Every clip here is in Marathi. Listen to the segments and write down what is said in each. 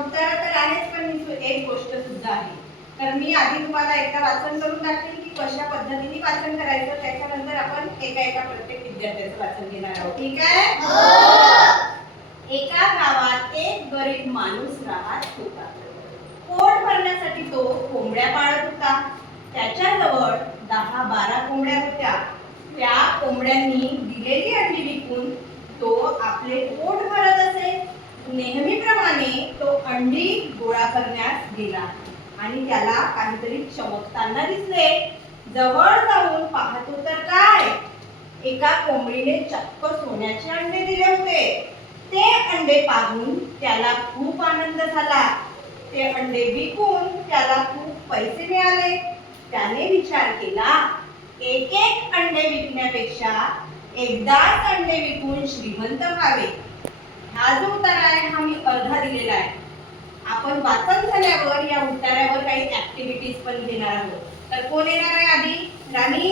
उत्तर तर आहेच, पण एक गोष्ट सुद्धा आहे. तर मी आधी तुम्हाला एकदा वाचन करून दाखवेल की कशा पद्धतीने वाचन करायचं, त्याच्यानंतर आपण एका एका प्रत्येक विद्यार्थ्याचं वाचन घेणार आहोत. ठीक आहे? एका गावात एक गरीब माणूस राहत होता. पोट भरण्यासाठी तो कोंबड्या पाळत होता. त्याच्याजवळ 10-12 कोंबड्या होत्या. त्या कोंबड्यांनी दिलेली अंडी विकून तो आपले पोट भरत असे. नेहमीप्रमाणे तो अंडी गोळा करण्यास गेला आणि त्याला काहीतरी चमकताना दिसले. जवळ जाऊन पाहतो तर काय, एका कोंबडीने चक्क सोन्याचे अंडे दिले होते. ते अंडे पाहून त्याला खूप आनंद झाला. ते अंडे विकून त्याला खूप पैसे मिळाले. त्याने विचार केला, एक एक अंडे विकण्यापेक्षा एकदाच अंडे विकून श्रीमंत व्हावे. हा जो उत्तर आहे हा मी अर्धा दिलेला आहे. आपण वाचन झाल्यावर या उत्तरावर काही ऍक्टिव्हिटीज पण घेणार आहोत. तर कोण येणार आहे आधी? राणी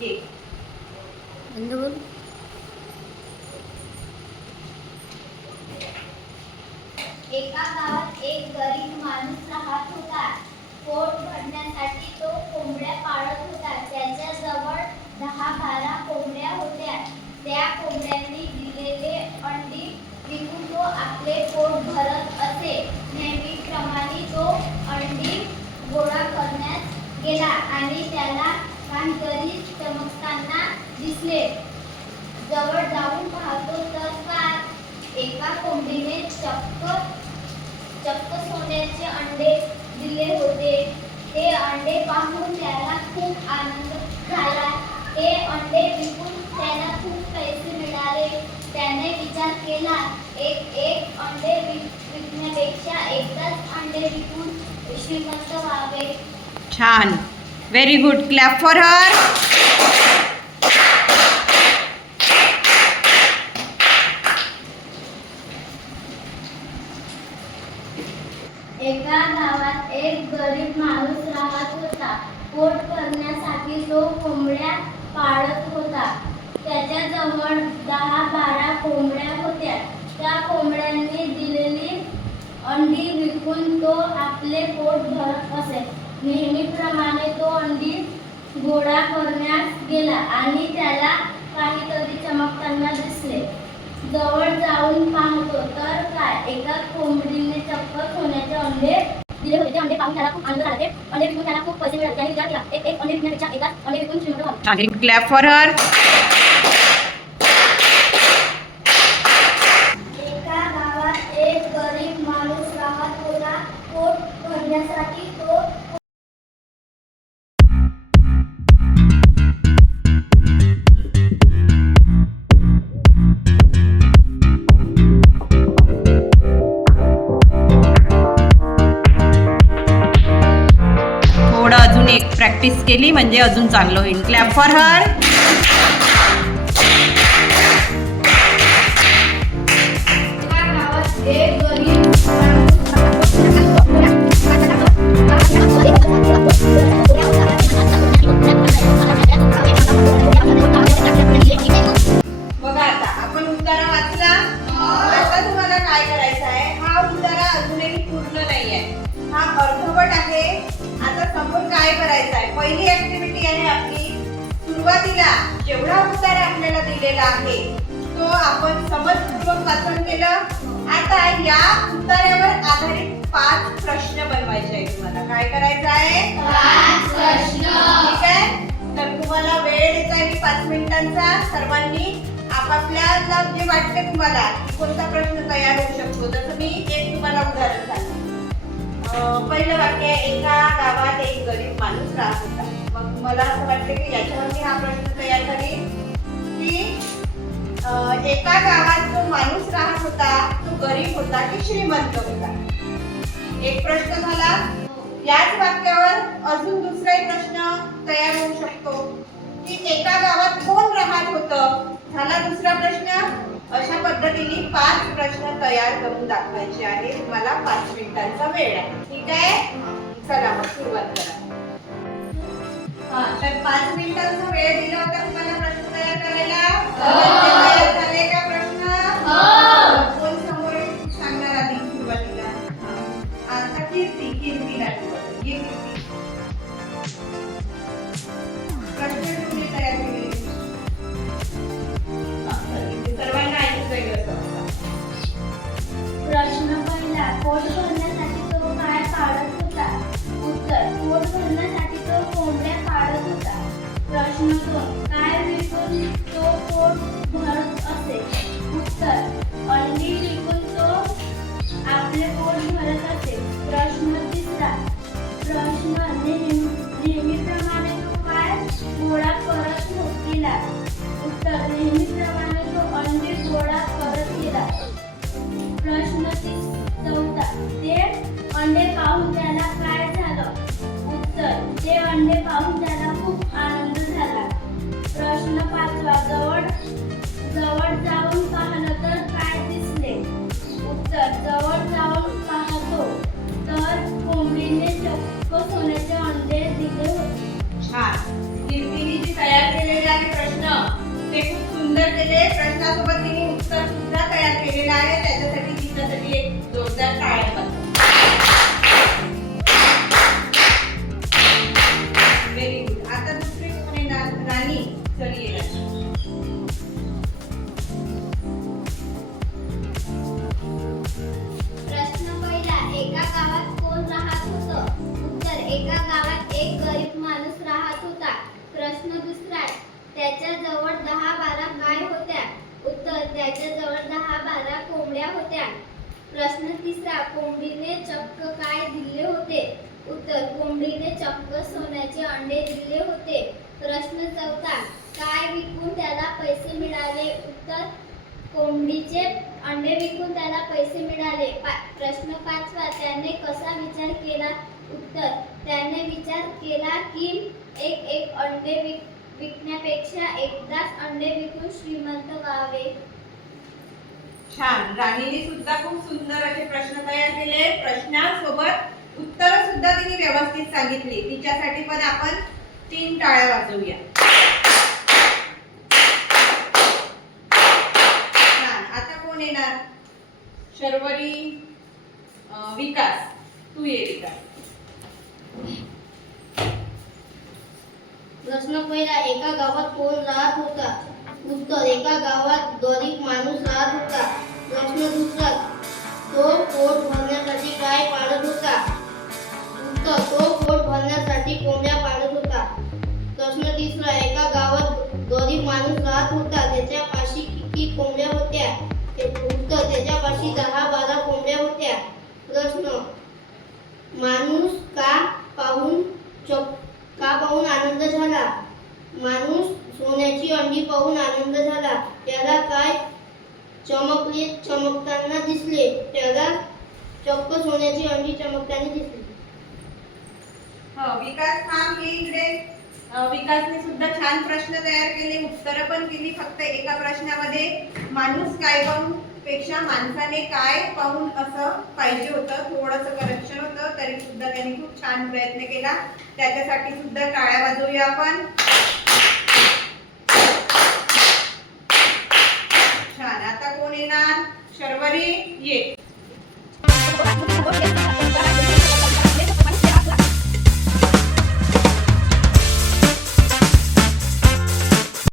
ये. एका गावात एक गरीब माणूस राहत होता. पोट भरण्यासाठी तो कोंबड्या पाळत होता. त्याच्याजवळ 10-12 कोंबड्या होत्या. त्या कोंबड्यांनी दिलेले अंडी विकून तो आपले पोट भरत असे. नेहमीप्रमाणे तो अंडी गोळा करण्यास गेला आणि त्याला काहीतरी चमकताना दिसले. जवळ जाऊन पाहतो तर काय, एका कोंबडीने चक्क सोन्याचे अंडे दिले होते. ते अंडे पाहून त्याला खूप आनंद झाला. ते अंडे विकून त्याला खूप पैसे मिळाले. त्याने विचार केला, एक अंडे विकण्यापेक्षा एकदाच अंडे विकून श्रीमंत व्हावे. छान, very good. Clap for her. एका गावात एक गरीब माणूस राहत होता. पोट भरण्यासाठी तो कोंबड्या पाळत होता. त्याच्याजवळ 10-12 कोंबड्या होत्या. त्या कोंबड्यांनी दिलेली अंडी विकून तो आपले पोट भरत असे. नेहमीप्रमाणे तो अंडी गोळा करण्यास गेला आणि त्याला काहीतरी चमकताना दिसले. जवळ जाऊन पाहतो तर काय, एका कोंबडीने चक्क सोन्याचे अंडे दिले होते. ते अंडे पाहून त्याला खूप आनंद झाला. ते अंडे विकून त्याला खूप पैसे मिळाले. त्याने विचार केला, एक अंडे विकण्यापेक्षा एकदाच अंडे विकून श्रीमंत व्हावे. Clap for her. एका गावात एक गरीब माणूस राहत होता. पोट भरण्यासाठी तो अजून एक प्रॅक्टिस केली म्हणजे अजून चांगलं होईल. Clap for her. एक गरीब बघा, आता आपण उत्तर वाचला. आता तुम्हाला काय करायचं आहे, हा उत्तर अजूनही पूर्ण नाही आहे, हा अर्धवट आहे. आता समोर काय करायचं आहे, पहिली ऍक्टिव्हिटी आहे आपली. सुरुवातीला जेवढा उत्तर आपल्याला दिलेला आहे तो आपण समजपूर्वक वाचन केलं. आता या उत्तरावर आधारित 5 प्रश्न बनवायचे आहेत. तुम्हाला काय करायचं आहे? 5 प्रश्न. ठीक आहे. तर तुम्हाला वेळ देत आहे मी 5 मिनिटांचा. सर्वांनी आपापल्याला जे वाटते तुम्हाला कोणता प्रश्न तयार होऊ शकतो. जसं मी एक तुम्हाला उदाहरण सांगते. पहिलं वाक्य आहे, एका गावात एक गरीब माणूस राहत होता. मग मला असं वाटतं की याच्यावर मी हा प्रश्न तयार करेन की एका गावात जो माणूस राहत होता तो गरीब होता की श्रीमंत होता. एक प्रश्न झाला. याच वाक्यावर अजून दुसरा एक प्रश्न तयार होऊ शकतो की एका गावात कोण राहत होतं. झाला दुसरा प्रश्न. अशा पद्धतीने 5 प्रश्न तयार करून दाखवायचे आहे. तुम्हाला 5 मिनिटांचा वेळ आहे. ठीक आहे. चला मग सुरुवात करा. तर 5 मिनिटांचा वेळ दिला होता तुम्हाला प्रश्न तयार करायला. तयार झाले का प्रश्न? कोण समोर सांगणार आधी सुरुवातीला? कीर्तीला ठेवत. ये कीर्ती. प्रश्न तुम्ही तयार केले. सर्वांना ऐकू जाईल असं. प्रश्न पहिला, पोट भरण्यासाठी तो काय पाळत होता? उत्तर, पोट भरण्यासाठी तो कोंबड्या पाळत होता. प्रश्न दोन, काय विकून तो पोट भरत असे? उत्तर, अंडी विकून तो आपले पोट भरत असे. प्रश्न तिसरा, प्रश्न नेहमीप्रमाणे तो काय गोळा करत गेला? उत्तर, नेहमीप्रमाणे तो अंडी गोळा करत गेला. प्रश्न चौथा, ते अंडे पाहून त्याला काय झालं? उत्तर, ते अंडे पाहून त्याला खूप आनंद झाला. प्रश्न पाचवा, जवळ जाऊन पाहिलं तर काय दिसले? उत्तर, जवळ जाऊन पाहतो तर कोंबडीने चक्क सोन्याचे अंडे दिले होते. छान. कीर्तीने जी तयार केलेले आहे प्रश्न ते खूप सुंदर केले. प्रश्नासोबत तिने उत्तर सुद्धा तयार केलेलं आहे. त्याच्यासाठी तिच्यासाठी एक जोरदार टाळ्या वाजवा. Very good. आता दुसरी कोण येणार? राणी. चल ये राणी. प्रश्न पहिला, एका गावात कोण राहत होतं? उत्तर, एका गावात एक गरीब माणूस राहत होता. प्रश्न दुसरा, त्याच्या जवळ 10-12 गाय होत्या. उत्तर, त्याच्या जवळ 10-12 कोंबड्या होत्या. प्रश्न तिसरा, कोंबडीने चक्क काय दिले होते? उत्तर, कोंबडीने चक्क सोन्याचे अंडे दिले होते. प्रश्न चौथा, काय विकून त्याला पैसे मिळाले? उत्तर, कोंबडीचे अंडे विकून त्याला पैसे मिळाले. प्रश्न पाचवा, त्याने कसा विचार केला? उत्तर, त्याने विचार केला की एक अंडे विकण्यापेक्षा एकदाच अंडे विकून श्रीमंत व्हावे. छान. राणीने सुद्धा खूप सुंदर असे प्रश्न तयार केले. प्रश्नासोबत उत्तर सुद्धा तिने व्यवस्थित सांगितली. तिच्यासाठी पण आपण 3 टाळ्या वाजवूया. छान. आता कोण येणार? शर्वरी. विकास. तू ये विकास. प्रश्न पहिला, एका गावात कोण राहत होता? उत्तर, एका गावात गरीब माणूस राहत होता. प्रश्न दुसरा, तो पोट भरण्यासाठी काय पाळत होता? उत्तर, तो पोट भरण्यासाठी कोंबड्या पाळत होता. प्रश्न तिसरा, एका गावात गरीब माणूस राहत होता. त्याच्यापाशी किती कोंबड्या होत्या? उत्तर, त्याच्यापाशी 10-12 कोंबड्या होत्या. प्रश्न, माणूस का पाहून आनंद झाला? माणूस सोन्याची अंडी पाहून आनंद झाला. त्याला काय चमकताना दिसले? त्याला चक्क सोन्याची अंडी चमकताना दिसली. विकास थांब, ये इकडे. विकासने सुद्धा छान प्रश्न तयार केले. उत्तरं पण केली. फक्त एका प्रश्नामध्ये माणूस काय पाहून पेक्षा माणसाने काय पाहून असं पाहिजे होतं. थोडंसं करेक्शन होतं. तरी सुद्धा त्यांनी खूप छान प्रयत्न केला. त्याच्यासाठी सुद्धा टाळ्या वाजवूया आपण. छान. आता कोण येणार? शर्वरी ये.